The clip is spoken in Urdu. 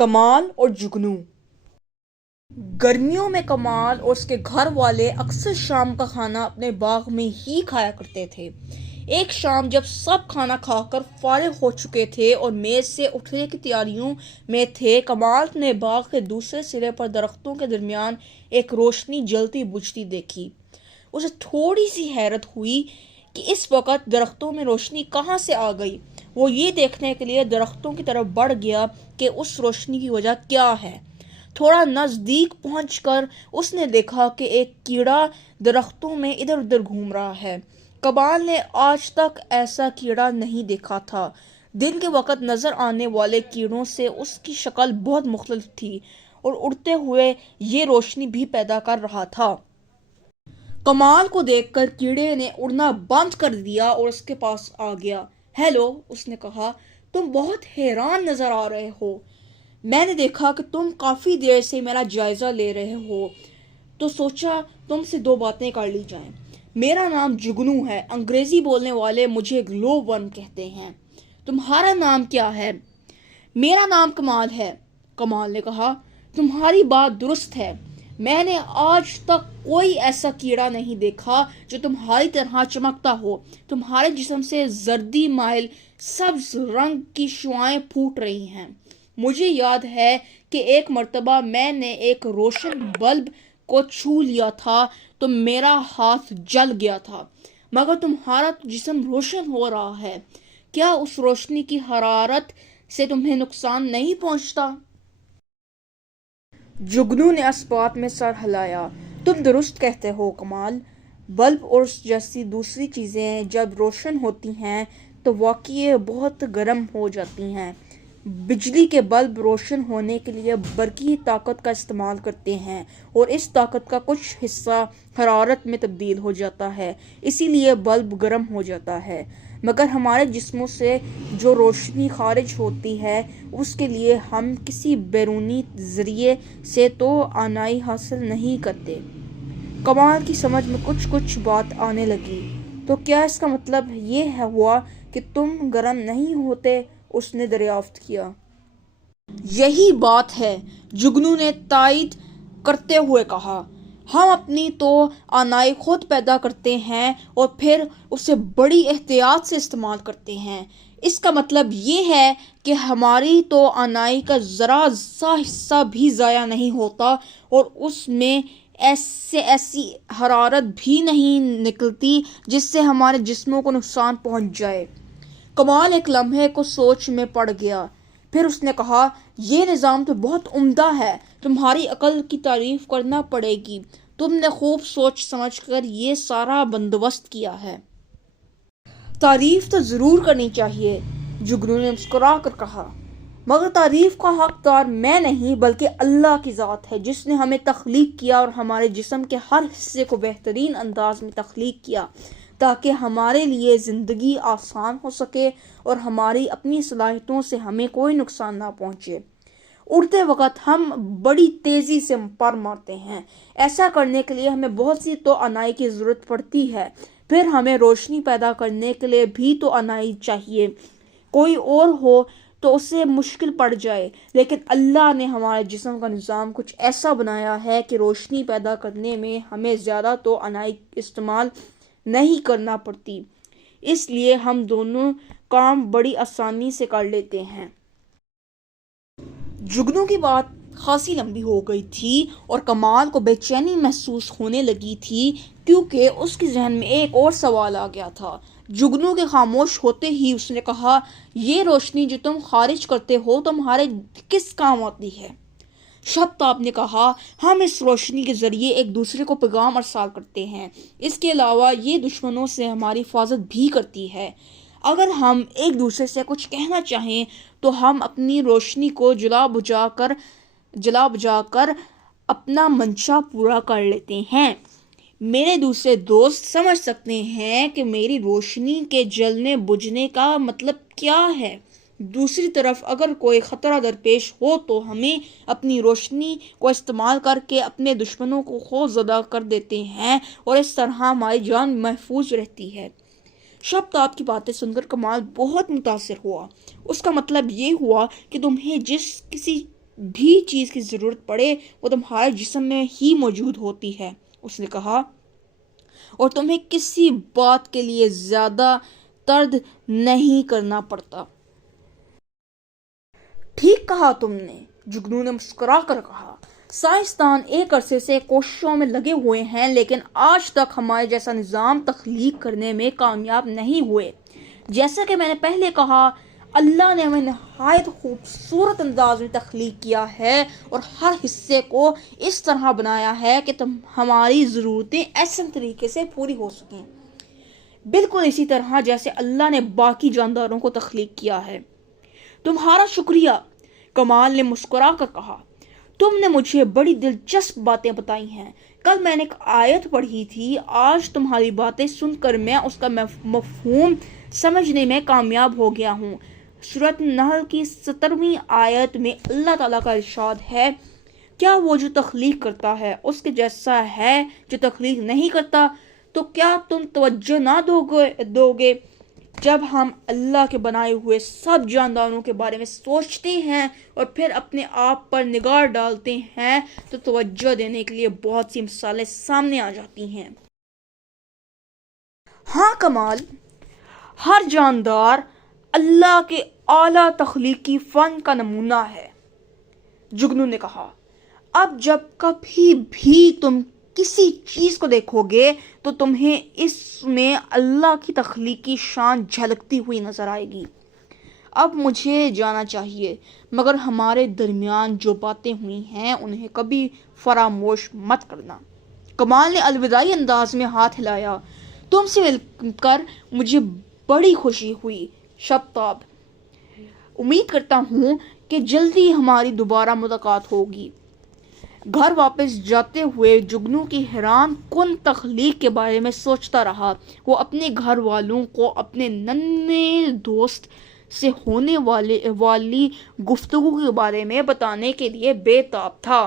کمال اور جگنو۔ گرمیوں میں کمال اور اس کے گھر والے اکثر شام کا کھانا اپنے باغ میں ہی کھایا کرتے تھے۔ ایک شام جب سب کھانا کھا کر فارغ ہو چکے تھے اور میز سے اٹھنے کی تیاریوں میں تھے، کمال نے باغ کے دوسرے سرے پر درختوں کے درمیان ایک روشنی جلتی بجھتی دیکھی۔ اسے تھوڑی سی حیرت ہوئی کہ اس وقت درختوں میں روشنی کہاں سے آ گئی۔ وہ یہ دیکھنے کے لیے درختوں کی طرف بڑھ گیا کہ اس روشنی کی وجہ کیا ہے۔ تھوڑا نزدیک پہنچ کر اس نے دیکھا کہ ایک کیڑا درختوں میں ادھر ادھر گھوم رہا ہے۔ کمال نے آج تک ایسا کیڑا نہیں دیکھا تھا۔ دن کے وقت نظر آنے والے کیڑوں سے اس کی شکل بہت مختلف تھی اور اڑتے ہوئے یہ روشنی بھی پیدا کر رہا تھا۔ کمال کو دیکھ کر کیڑے نے اڑنا بند کر دیا اور اس کے پاس آ گیا۔ ہیلو، اس نے کہا، تم بہت حیران نظر آ رہے ہو۔ میں نے دیکھا کہ تم کافی دیر سے میرا جائزہ لے رہے ہو تو سوچا تم سے دو باتیں کر لی جائیں۔ میرا نام جگنو ہے، انگریزی بولنے والے مجھے گلو ورم کہتے ہیں۔ تمہارا نام کیا ہے؟ میرا نام کمال ہے، کمال نے کہا۔ تمہاری بات درست ہے، میں نے آج تک کوئی ایسا کیڑا نہیں دیکھا جو تمہاری طرح چمکتا ہو۔ تمہارے جسم سے زردی مائل سبز رنگ کی شعاعیں پھوٹ رہی ہیں۔ مجھے یاد ہے کہ ایک مرتبہ میں نے ایک روشن بلب کو چھو لیا تھا تو میرا ہاتھ جل گیا تھا، مگر تمہارا جسم روشن ہو رہا ہے۔ کیا اس روشنی کی حرارت سے تمہیں نقصان نہیں پہنچتا؟ جگنو نے اس بات میں سر ہلایا۔ تم درست کہتے ہو کمال، بلب اور اس جیسی دوسری چیزیں جب روشن ہوتی ہیں تو واقعی بہت گرم ہو جاتی ہیں۔ بجلی کے بلب روشن ہونے کے لیے برقی طاقت کا استعمال کرتے ہیں اور اس طاقت کا کچھ حصہ حرارت میں تبدیل ہو جاتا ہے، اسی لیے بلب گرم ہو جاتا ہے۔ مگر ہمارے جسموں سے جو روشنی خارج ہوتی ہے اس کے لیے ہم کسی بیرونی ذریعے سے توانائی حاصل نہیں کرتے۔ کمال کی سمجھ میں کچھ بات آنے لگی۔ تو کیا اس کا مطلب یہ ہوا کہ تم گرم نہیں ہوتے؟ اس نے دریافت کیا۔ یہی بات ہے، جگنو نے تائید کرتے ہوئے کہا۔ ہم اپنی توانائی خود پیدا کرتے ہیں اور پھر اسے بڑی احتیاط سے استعمال کرتے ہیں۔ اس کا مطلب یہ ہے کہ ہماری توانائی کا ذرا سا حصہ بھی ضائع نہیں ہوتا اور اس میں ایسی حرارت بھی نہیں نکلتی جس سے ہمارے جسموں کو نقصان پہنچ جائے۔ کمال ایک لمحے کو سوچ میں پڑ گیا، پھر اس نے کہا، یہ نظام تو بہت عمدہ ہے، تمہاری عقل کی تعریف کرنا پڑے گی، تم نے خوب سوچ سمجھ کر یہ سارا بندوبست کیا ہے۔ تعریف تو ضرور کرنی چاہیے، جگنو نے مسکرا کر کہا، مگر تعریف کا حقدار میں نہیں بلکہ اللہ کی ذات ہے جس نے ہمیں تخلیق کیا اور ہمارے جسم کے ہر حصے کو بہترین انداز میں تخلیق کیا تاکہ ہمارے لیے زندگی آسان ہو سکے اور ہماری اپنی صلاحیتوں سے ہمیں کوئی نقصان نہ پہنچے۔ اڑتے وقت ہم بڑی تیزی سے پر مارتے ہیں، ایسا کرنے کے لیے ہمیں بہت سی توانائی کی ضرورت پڑتی ہے، پھر ہمیں روشنی پیدا کرنے کے لیے بھی توانائی چاہیے۔ کوئی اور ہو تو اسے مشکل پڑ جائے، لیکن اللہ نے ہمارے جسم کا نظام کچھ ایسا بنایا ہے کہ روشنی پیدا کرنے میں ہمیں زیادہ توانائی استعمال نہیں کرنا پڑتی، اس لیے ہم دونوں کام بڑی آسانی سے کر لیتے ہیں۔ جگنو کی بات خاصی لمبی ہو گئی تھی اور کمال کو بے چینی محسوس ہونے لگی تھی کیونکہ اس کے ذہن میں ایک اور سوال آ گیا تھا۔ جگنو کے خاموش ہوتے ہی اس نے کہا، یہ روشنی جو تم خارج کرتے ہو تمہارے کس کام آتی ہے؟ شبتاب نے کہا، ہم اس روشنی کے ذریعے ایک دوسرے کو پیغام ارسال کرتے ہیں، اس کے علاوہ یہ دشمنوں سے ہماری حفاظت بھی کرتی ہے۔ اگر ہم ایک دوسرے سے کچھ کہنا چاہیں تو ہم اپنی روشنی کو جلا بجھا کر اپنا منشا پورا کر لیتے ہیں۔ میرے دوسرے دوست سمجھ سکتے ہیں کہ میری روشنی کے جلنے بجھنے کا مطلب کیا ہے۔ دوسری طرف اگر کوئی خطرہ درپیش ہو تو ہمیں اپنی روشنی کو استعمال کر کے اپنے دشمنوں کو خوفزدہ کر دیتے ہیں اور اس طرح ہماری جان محفوظ رہتی ہے۔ شبتاب کی باتیں سن کر کمال بہت متاثر ہوا۔ اس کا مطلب یہ ہوا کہ تمہیں جس کسی بھی چیز کی ضرورت پڑے وہ تمہارے جسم میں ہی موجود ہوتی ہے۔ اس نے کہا، اور تمہیں کسی بات کے لیے زیادہ طرد نہیں کرنا پڑتا۔ ٹھیک کہا تم نے، جگنو نے مسکرا کر کہا۔ سائنسدان ایک عرصے سے کوششوں میں لگے ہوئے ہیں لیکن آج تک ہمارے جیسا نظام تخلیق کرنے میں کامیاب نہیں ہوئے۔ جیسا کہ میں نے پہلے کہا، اللہ نے ہمیں نہایت خوبصورت انداز میں تخلیق کیا ہے اور ہر حصے کو اس طرح بنایا ہے کہ ہماری ضرورتیں احسن طریقے سے پوری ہو سکیں، بالکل اسی طرح جیسے اللہ نے باقی جانداروں کو تخلیق کیا ہے۔ تمہارا شکریہ، کمال نے مسکرا کر کہا۔ تم نے مجھے بڑی دلچسپ باتیں بتائی ہیں۔ کل میں نے ایک آیت پڑھی تھی، آج تمہاری باتیں سن کر میں اس کا مفہوم سمجھنے میں کامیاب ہو گیا ہوں۔ سورۃ النحل کی 17ویں آیت میں اللہ تعالیٰ کا ارشاد ہے، کیا وہ جو تخلیق کرتا ہے اس کے جیسا ہے جو تخلیق نہیں کرتا؟ تو کیا تم توجہ نہ دو گے جب ہم اللہ کے بنائے ہوئے سب جانداروں کے بارے میں سوچتے ہیں اور پھر اپنے آپ پر نگاہ ڈالتے ہیں تو توجہ دینے کے لیے بہت سی مثالیں سامنے آ جاتی ہیں۔ ہاں کمال، ہر جاندار اللہ کے اعلیٰ تخلیقی فن کا نمونہ ہے، جگنو نے کہا۔ اب جب کبھی بھی تم کسی چیز کو دیکھو گے تو تمہیں اس میں اللہ کی تخلیقی شان جھلکتی ہوئی نظر آئے گی۔ اب مجھے جانا چاہیے، مگر ہمارے درمیان جو باتیں ہوئی ہیں انہیں کبھی فراموش مت کرنا۔ کمال نے الوداعی انداز میں ہاتھ ہلایا۔ تم سے مل کر مجھے بڑی خوشی ہوئی شبتاب، امید کرتا ہوں کہ جلدی ہماری دوبارہ ملاقات ہوگی۔ گھر واپس جاتے ہوئے جگنو کی حیران کن تخلیق کے بارے میں سوچتا رہا۔ وہ اپنے گھر والوں کو اپنے ننھے دوست سے ہونے والی گفتگو کے بارے میں بتانے کے لیے بے تاب تھا۔